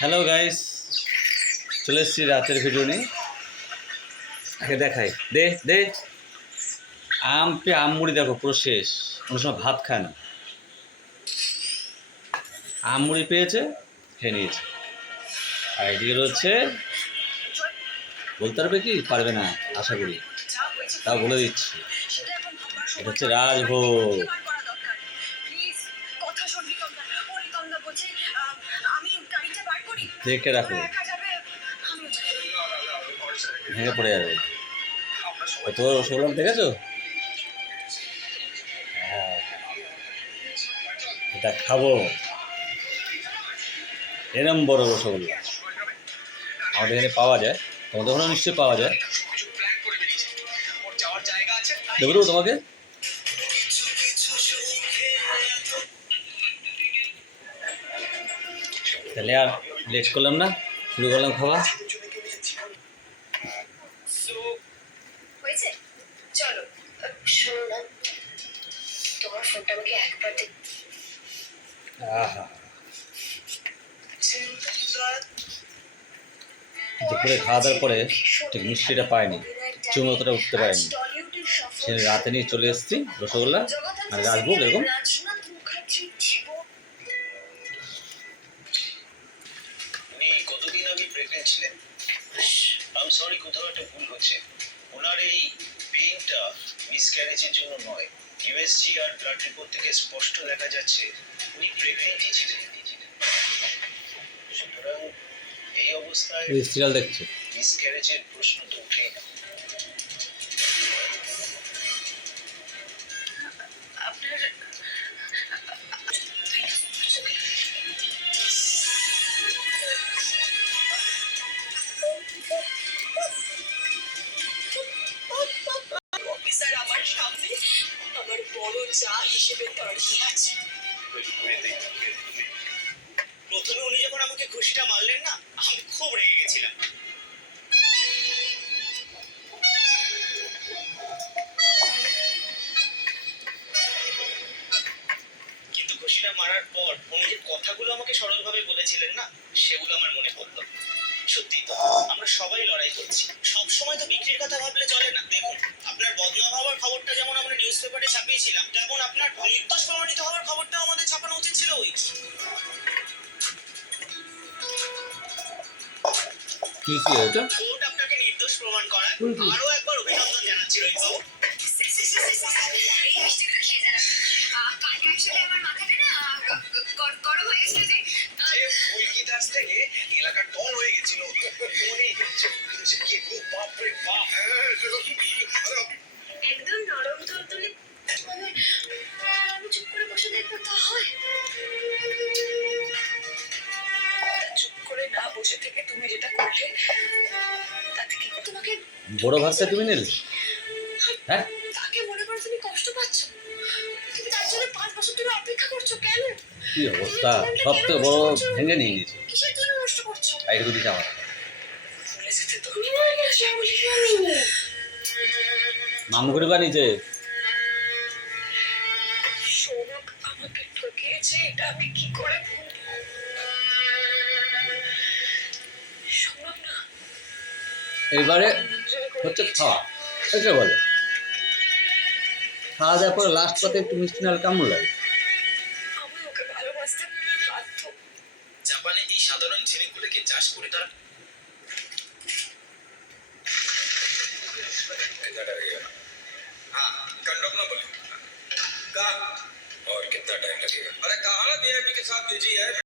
Hello guys চলে এসেছি রাতের ভিডিও নিয়ে। আগে দেখাই। দে দে। আম পে আম মুড়ি দেখো, পুরো শেষ। কোনো সময় ভাত খায় না। আম মুড়ি পেয়েছে, খেয়ে নিয়েছে। আর এদিকে রয়েছে, বলতে পারবে কি? পারবে না, আশা করি। তা বলে দিচ্ছি। এটা হচ্ছে রাজভোগ। দেখে রাখো। ভেঙে পড়ে যাবে। কত রসগোল্লা দেখেছ? হ্যাঁ। এটা খাব। এরম বড় রসগোল্লা আমাদের এখানে পাওয়া যায়। তোমাদের ওখানে নিশ্চয়ই পাওয়া যায়। দেবো দেবো তোমাকে? তাহলে আর লেট করলাম না শুরু করলাম খাওয়া। চলো শোনো না তোমার ফোনটা আমাকে একবার দে। দুপুরে খাওয়া দাওয়ার পরে ঠিক মিষ্টিটা পাইনি চুমোতটা উঠতে পারিনি। সে রাতে নিয়ে চলে এসেছি রসগোল্লা আর রাজভোগ এরকম। আগে প্রেগনেন্ট ছিলেন সরি কোথাও একটা ভুল হচ্ছে। ওনার এই পেইনটা মিসক্যারেজের জন্য নয়। ইউএসজি আর ব্লাড রিপোর্ট থেকে স্পষ্ট দেখা যাচ্ছে উনি প্রেগনেন্টই ছিলেন। সুতরাং এই অবস্থায় মিসক্যারেজের প্রশ্ন চা হিসেবে দাঁড়িয়ে প্রথমে উনি যখন আমাকে খুশিটা মারলেন না আমি খুব রেগে গেছিলাম। মারার পর উনি যে কথাগুলো আমাকে সরলভাবে বলেছিলেন না সেগুলো আমার মনে পড়ল। সত্যি তো আমরা সবাই লড়াই করছি। সব সময় তো বিক্রির কথা ভাবলে চলে না। দেখুন আপনার বদনাম হওয়ার খবরটা যেমন আমরা নিউজ পেপারে ছাপিয়েছিলাম তেমন আপনার নির্দোষ প্রমাণিত হওয়ার খবরটাও আমাদের ছাপানো উচিত ছিল ওই। কি কি এটা কোর্ট আপনাকে নির্দোষ প্রমাণ করায়। আরও একবার অভিনন্দন জানাচ্ছি রোহিত বাবু যে কি রূপ বাপ রে বাপ একদম নরম তুলতুলে আমি চুপ করে বসে দেখব তা হয়। চুপ করে না বসে থেকে তুমি যেটা করলে তাতে কি তোমাকে বড় ভাতটা তুমি নিলে? হ্যাঁ? তাকে মনে করো তুমি কষ্ট পাচ্ছ। তুমি তার জন্য পাঁচ বছর ধরে অপেক্ষা করছ কেন? কি অবস্থা? সব থেকে বড় ভেঙে নিয়ে নিয়েছে। কিসের জন্য নষ্ট করছ? আর একটু দিতে আমার। তো সৌরভ আমাকে ঠকিয়েছে এটা আমি কি করে ভুলবো? এইবারে হচ্ছে খাওয়া। এটা বলে। খাওয়া দাওয়ার পরে লাস্ট পথে একটু মিষ্টি নাল কেমন লাগে? আমি ওকে ভালোবাসতে বাধ্য। জাপানে এই সাধারণ ছেলেগুলোকে চাষ করে তারা हाँ कंडम बोले। कहा? और कितना टाइम लगेगा? अरे कहा? वीआईपी के साथ भेजी है।